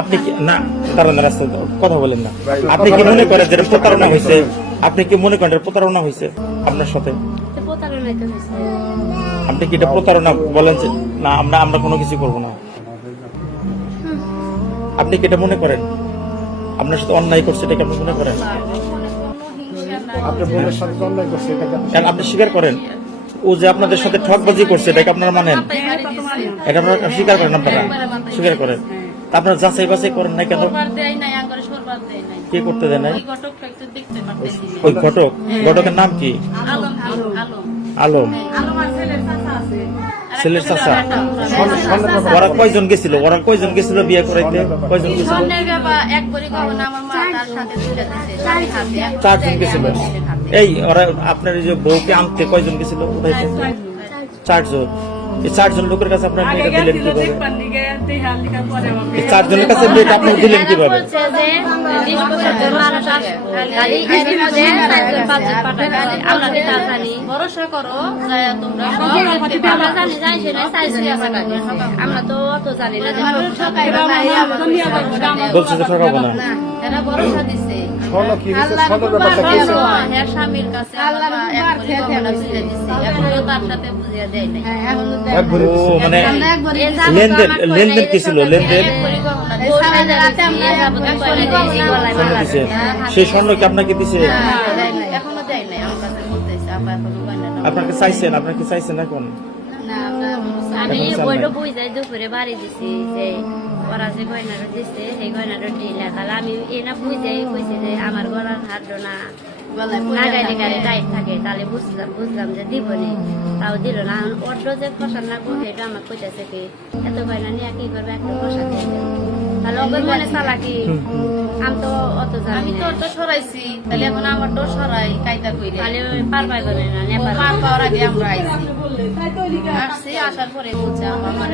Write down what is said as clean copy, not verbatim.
আপনি কি না কারণ রাস্তা কথা বলেন না, আপনি কি মনে করেন যে এটা প্রতারণা হয়েছে? আপনি কি মনে করেন এটা প্রতারণা হয়েছে আপনার সাথে? আপনি কি এটা প্রতারণা বলেন যে না আমরা কোনো কিছু করবো না? আপনি কি এটা মনে করেন আপনার সাথে অন্যায় করছে, এটাকে আপনি মনে করেন? আপনার বোনের সাথে অন্যায় করছে, এটাকে কারণ আপনি স্বীকার করেন ও যে আপনাদের সাথে ঠকবাজি করছে, এটাকে আপনারা মানেন? এটা আপনারা স্বীকার করেন? আপনারা স্বীকার করেন? তা আপনারা যাচাই বাছাই করেন না কেন? কে করতে দেয় না? ওই ঘটকের নাম কি? আলম। ছেলের চাচা। ওরা কয়জন গেছিল বিয়ে করাইতে? কয়জন গেছিল? 4 জন গেছিল। এই ওরা আপনার এই যে বউকে আনতে কয়জন গেছিল? কোথায়? 4 জন। এই 4 জন লোকের কাছে আপনার মেয়েটা দিলেন কিভাবে? এই 4 জনের কাছে মেয়েটা আপনি দিলেন কিভাবে? আমরা তো অত জানি না, বলছে যে ঠকাবো না। এরা ভরসা দিছে স্বামীর কাছে ও মানে লেনদেন কি ছিল? লেনদেন সেই স্বর্ণ কি আপনাকে দিছে? এখনো দেয় নাই, আমার কাছে বলতেছে আপা এখনো গয়না আপনাকে চাইছেন? আপনাকে চাইছেন এখন? আমি ওইটা বুঝাই দুপুরে বাড়ি দিছি যে ওরা যে গয়নাটা দিচ্ছে সেই গয়নাটা ঢিলা, তাহলে আমি এনা বুঝাই কইছি যে আমার গলার হাত না নাগাইলে গাড়ি টাইট থাকে, তাহলে বুঝলাম যে দিব নি, তাও দিল না। অর্ধ যে ফসার না করবে এটা আমার কইতেছে কি এত গয়না নিয়ে কি করবে, একটা ফসা দিয়ে তাহলে ওদের মনে চালাকি। আমি তো অত জানি, আমি তো অত সরাইছি, তাহলে এখন আমার তো সরাই কায়দা কইরে, তাহলে পার পাইবে না, নেপাল পার পাওয়ার আগে আমরা আইছি, আসছি আসার পরে বলছে আমার